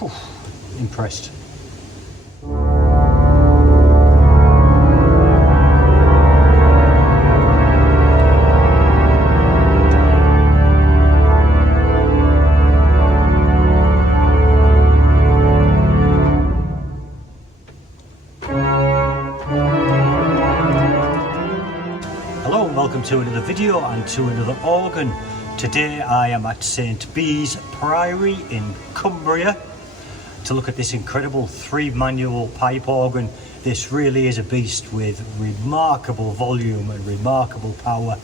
Impressed. Hello and welcome to another video and to another organ. Today I am at St Bees Priory in Cumbria to look at this incredible 3-manual pipe organ. This really is a beast with remarkable volume and remarkable power.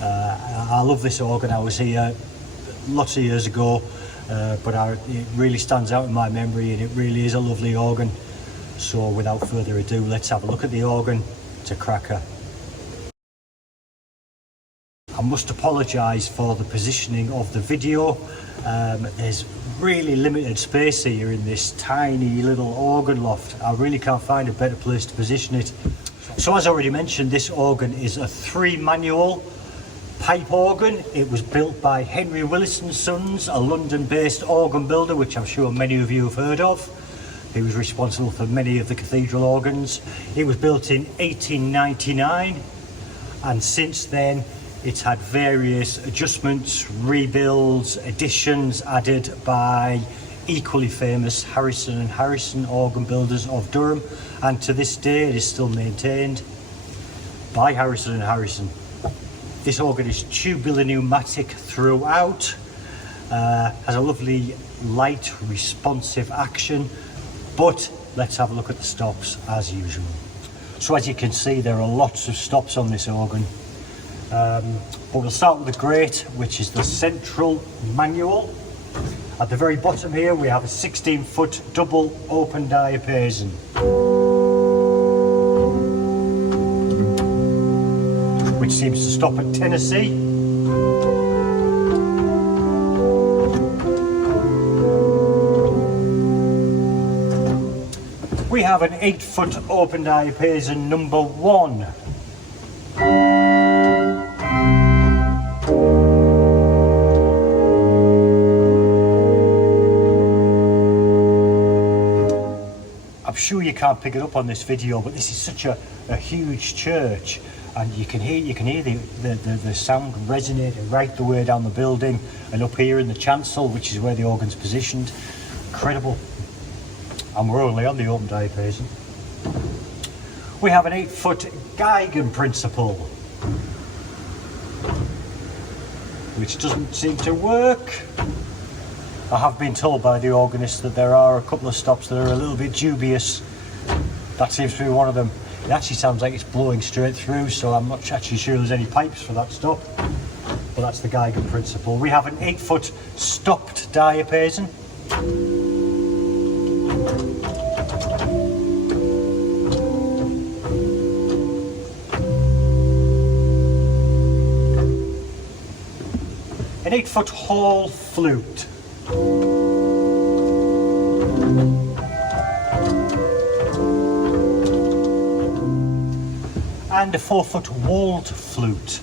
I love this organ. I was here lots of years ago, but it really stands out in my memory, and it really is a lovely organ. So without further ado, let's have a look at the organ. It's a cracker. I must apologise for the positioning of the video. There's really limited space here in this tiny little organ loft. I really can't find a better place to position it. So as already mentioned, this organ is a 3-manual pipe organ. It was built by Henry Willis and Sons, a London-based organ builder, which I'm sure many of you have heard of. He was responsible for many of the cathedral organs. It was built in 1899, and since then it's had various adjustments, rebuilds, additions added by equally famous Harrison & Harrison organ builders of Durham, and to this day it is still maintained by Harrison & Harrison. This organ is tubular pneumatic throughout, has a lovely light responsive action, but let's have a look at the stops as usual. So as you can see, there are lots of stops on this organ. But we'll start with the grate, which is the central manual. At the very bottom here we have a 16-foot double open diapason, which seems to stop at Tennessee. We have an 8-foot open diapason number 1. I'm sure you can't pick it up on this video, but this is such a huge church, and you can hear the sound resonating right the way down the building and up here in the chancel, which is where the organ's positioned. Incredible. And we're only on the open diapason. We have an 8-foot Geigen principle, which doesn't seem to work. I have been told by the organist that there are a couple of stops that are a little bit dubious. That seems to be one of them. It actually sounds like it's blowing straight through, so I'm not actually sure there's any pipes for that stop. But that's the Geigen principle. We have an 8-foot stopped diapason. An 8-foot hall flute. And a 4-foot walled flute.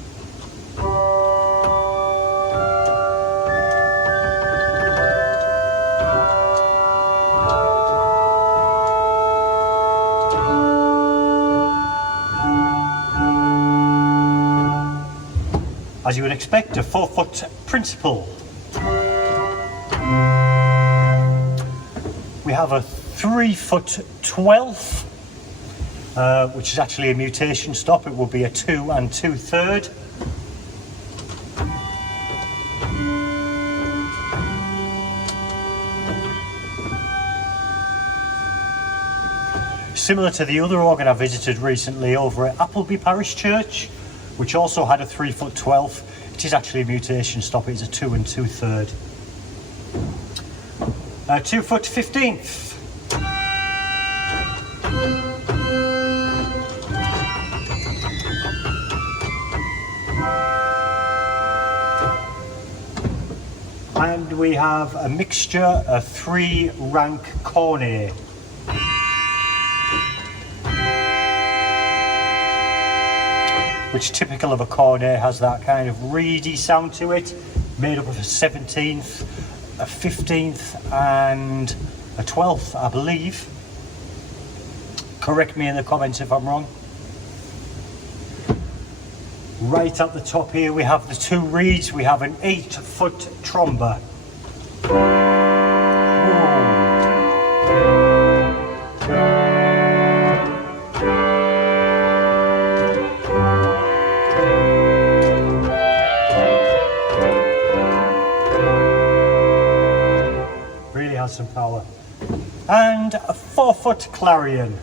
As you would expect, a 4-foot principal. We have a 3-foot 12th, which is actually a mutation stop. It will be a 2 2/3. Similar to the other organ I visited recently over at Appleby Parish Church, which also had a 3-foot 12th. It is actually a mutation stop. It's a 2 2/3. 2-foot 15th. And we have a mixture of 3-rank cornet. Which, typical of a cornet, has that kind of reedy sound to it, made up of a 17th, a 15th and a 12th, I believe. Correct me in the comments if I'm wrong. Right at the top here we have the two reeds. We have an 8-foot tromba. Really has some power. And a 4-foot clarion.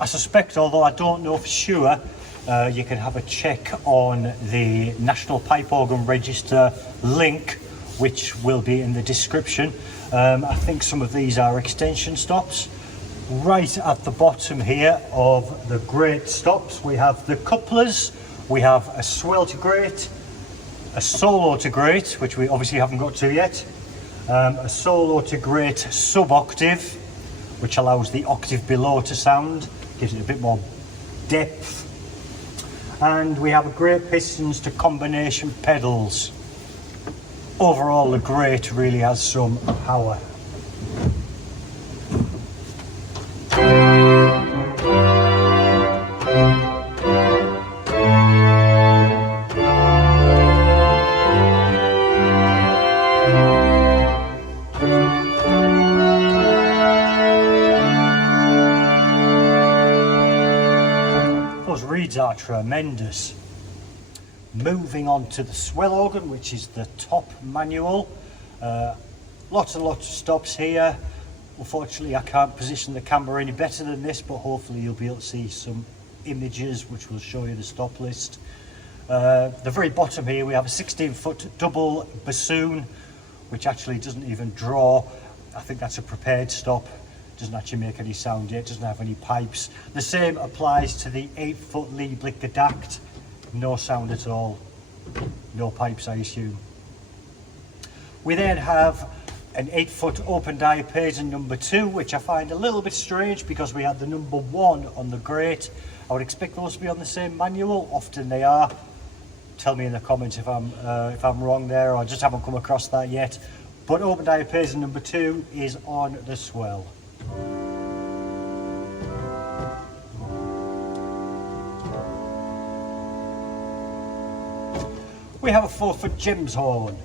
I suspect, although I don't know for sure, you can have a check on the National Pipe Organ Register link, which will be in the description. I think some of these are extension stops. Right at the bottom here of the grate stops, we have the couplers, we have a swell to grate, a solo to grate, which we obviously haven't got to yet, a solo to grate sub-octave, which allows the octave below to sound, gives it a bit more depth. And we have a grate pistons to combination pedals. Overall, the grate really has some power. Reeds are tremendous. Moving on to the swell organ, which is the top manual. Lots and lots of stops here. Unfortunately I can't position the camera any better than this, but hopefully you'll be able to see some images which will show you the stop list. The very bottom here we have a 16-foot double bassoon, which actually doesn't even draw. I think that's a prepared stop. Doesn't actually make any sound yet, doesn't have any pipes. The same applies to the 8-foot Lieblich Gedacht. No sound at all. No pipes, I assume. We then have an 8-foot open diapason number 2, which I find a little bit strange because we had the number 1 on the grate. I would expect those to be on the same manual. Often they are. Tell me in the comments if I'm wrong there, or I just haven't come across that yet. But open diapason number 2 is on the swell. We have a 4-foot Gems horn.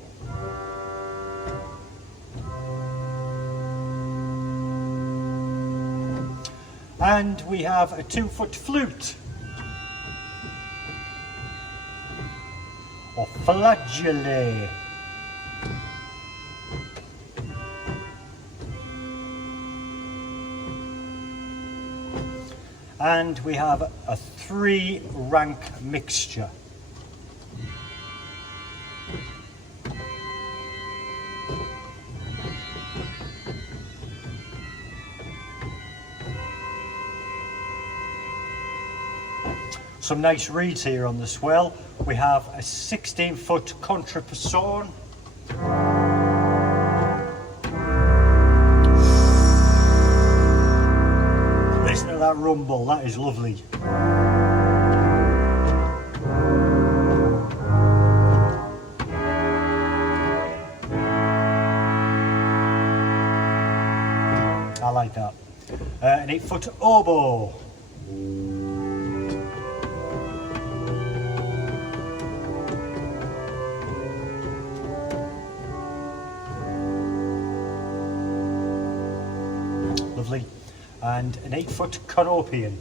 And we have a 2-foot flute. Or flageolet. And we have a 3-rank mixture. Some nice reeds here on the swell. We have a 16-foot contrapasson. Listen to that rumble, that is lovely. I like that. An 8-foot oboe. Lovely. And an 8-foot canopian.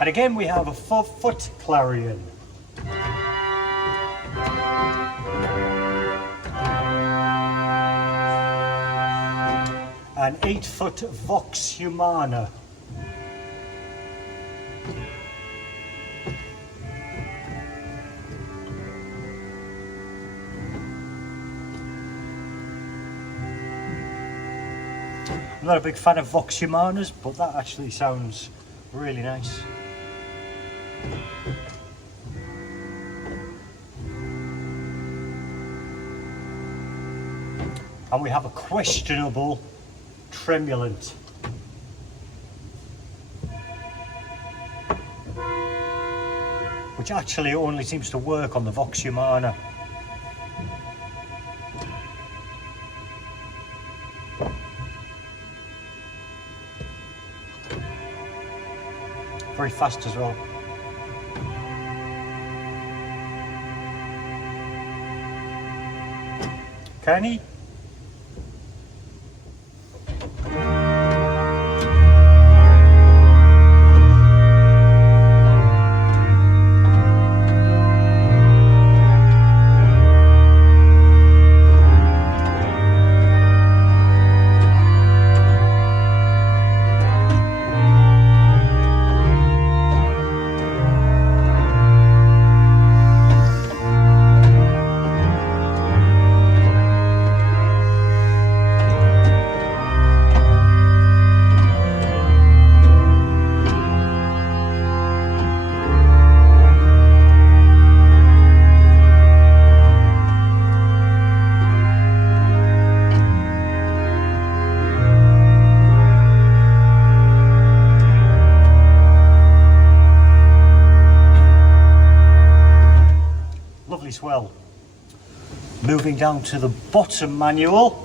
And again we have a 4-foot clarion. An 8-foot vox humana. I'm not a big fan of vox humanas, but that actually sounds really nice. And we have a questionable tremulant. Which actually only seems to work on the Vox Humana. Very fast as well. Kenny? Swell. Moving down to the bottom manual,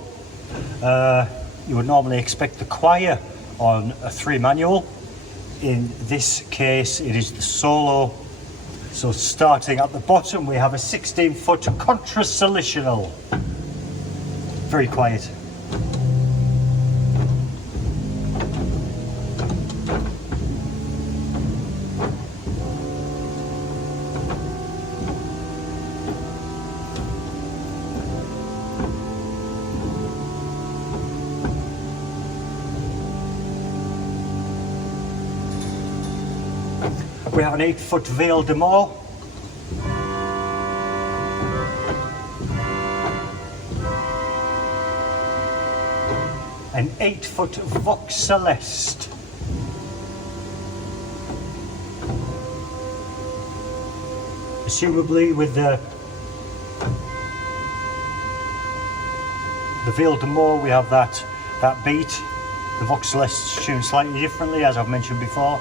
you would normally expect the choir on a 3 manual. In this case it is the solo. So starting at the bottom we have a 16-foot contrasolitional. Very quiet. We have an 8-foot Veil de Mort. An 8-foot Vox Celeste. Assumably with the Veil de Mort we have that beat. The Vox Celeste is tuned slightly differently, as I've mentioned before.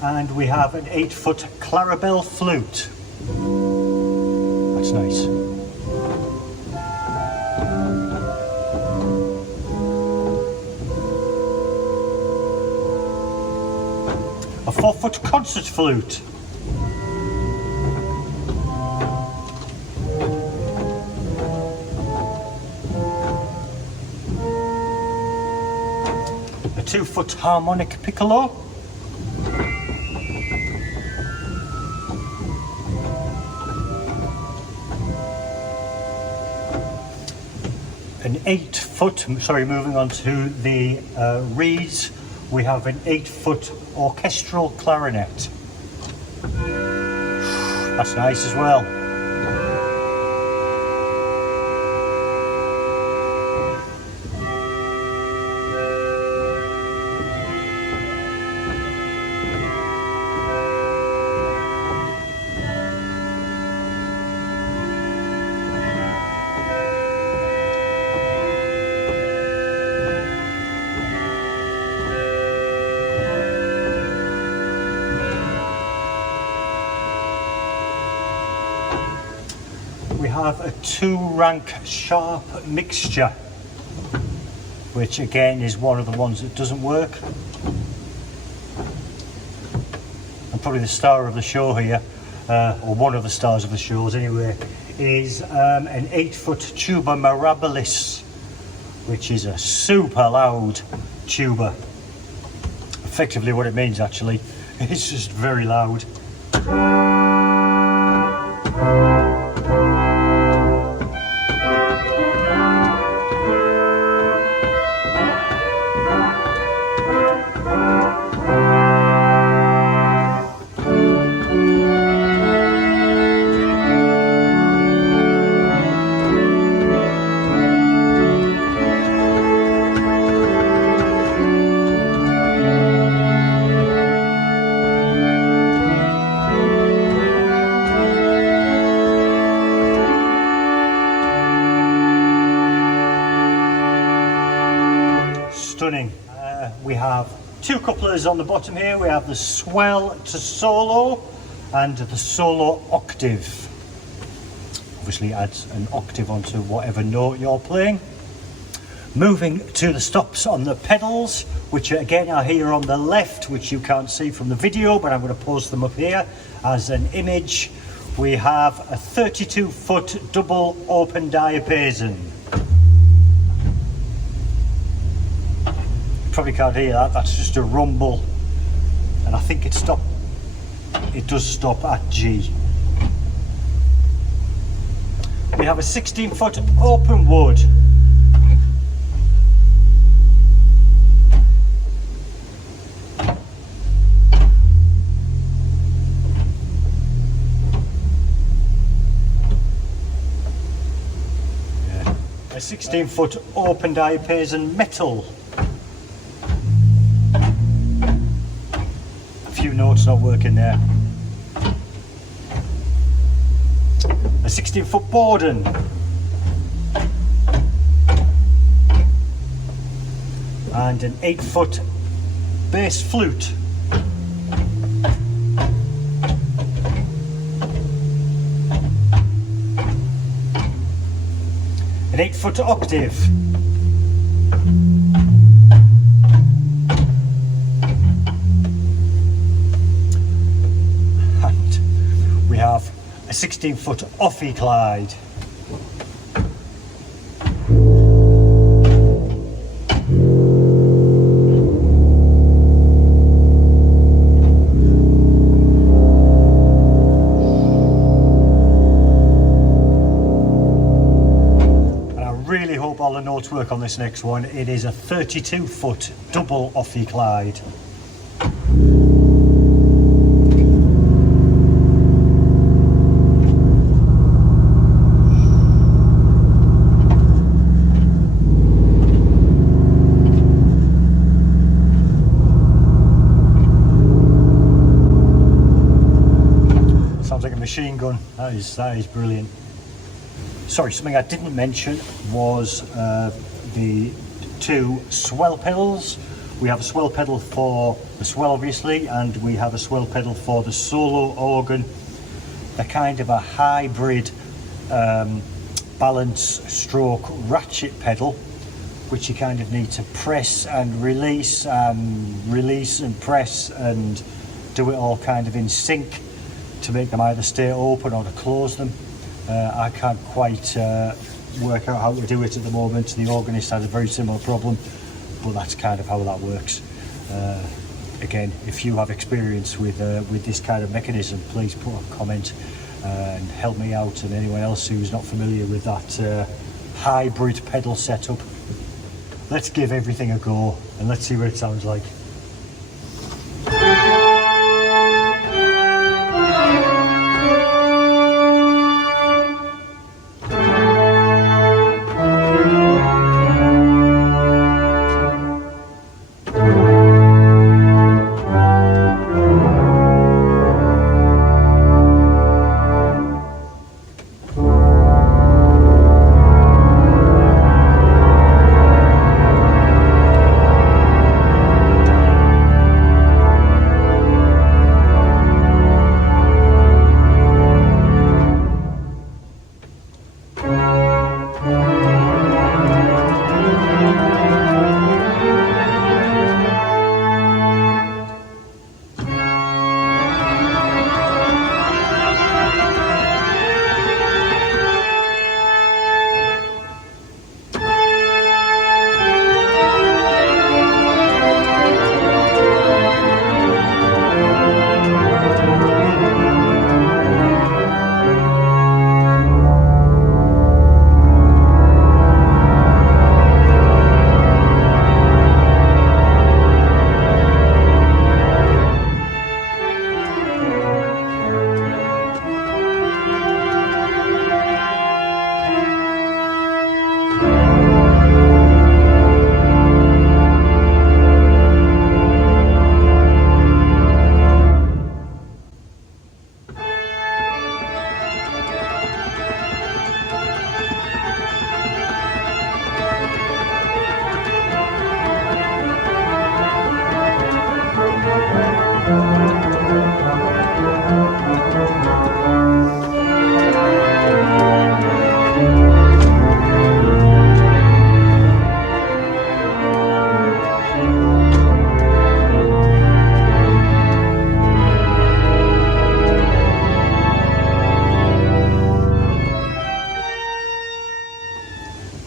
And we have an 8-foot Clarabelle flute. That's nice. A 4-foot concert flute. A 2-foot harmonic piccolo. An 8-foot, moving on to the reeds, we have an 8-foot orchestral clarinet. That's nice as well. We have a 2-rank sharp mixture, which again is one of the ones that doesn't work. And probably the star of the show here, or one of the stars of the shows anyway, is an 8-foot tuba mirabilis, which is a super loud tuba. Effectively what it means actually, it's just very loud. stunning. We have two couplers on the bottom here. We have the Swell to Solo and the Solo Octave. Obviously adds an octave onto whatever note you're playing. Moving to the stops on the pedals, which again are here on the left, which you can't see from the video, but I'm going to post them up here as an image. We have a 32-foot double open diapason. Probably can't hear that, that's just a rumble, and I think it does stop at G. We have a 16-foot open wood. A 16-foot open diapason metal. A few notes not working there. A 16-foot Borden. And an 8-foot bass flute. An 8-foot octave. And we have a 16-foot offie Clyde. All the notes work on this next one. It is a 32-foot double offie Clyde. Sounds like a machine gun. That is brilliant. Sorry, something I didn't mention was the two swell pedals. We have a swell pedal for the swell, obviously, and we have a swell pedal for the solo organ. They're kind of a hybrid balance stroke ratchet pedal, which you kind of need to press and release and press and do it all kind of in sync to make them either stay open or to close them. I can't quite work out how to do it at the moment. The organist had a very similar problem, but that's kind of how that works. Again, if you have experience with this kind of mechanism, please put a comment and help me out, and anyone else who's not familiar with that hybrid pedal setup. Let's give everything a go and let's see what it sounds like.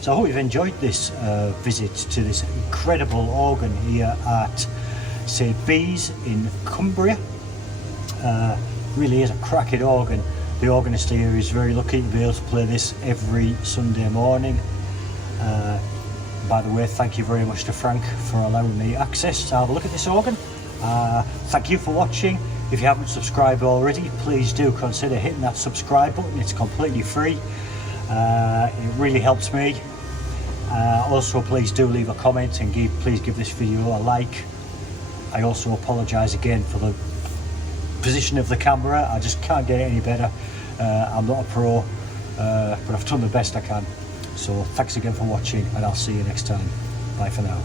So I hope you've enjoyed this visit to this incredible organ here at St Bees in Cumbria. Really is a cracking organ. The organist here is very lucky to be able to play this every Sunday morning. By the way, thank you very much to Frank for allowing me access to have a look at this organ. Thank you for watching. If you haven't subscribed already, please do consider hitting that subscribe button. It's completely free. It really helps me. Also, please do leave a comment and please give this video a like. I also apologise again for the position of the camera. I just can't get it any better. I'm not a pro, but I've done the best I can. So thanks again for watching, and I'll see you next time. Bye for now.